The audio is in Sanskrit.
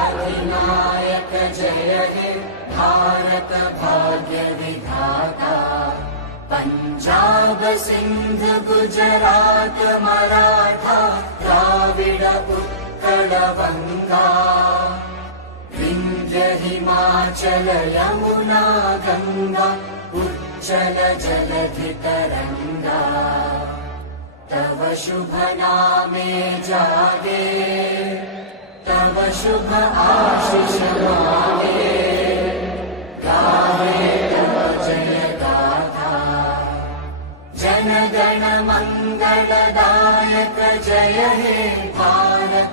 अधिनायक जय हे भारत भाग्य विधाता। पंजाब सिंध गुजरात मराठा द्राविड उत्कल बंगा। विंध्य हिमाचल यमुना गंगा उच्चल जलधि तरंगा। तव शुभ नामे जागे तव शुभ आशीष मागे। गावे तव जय गाथा जन गण मंगलदायक जय हे भारत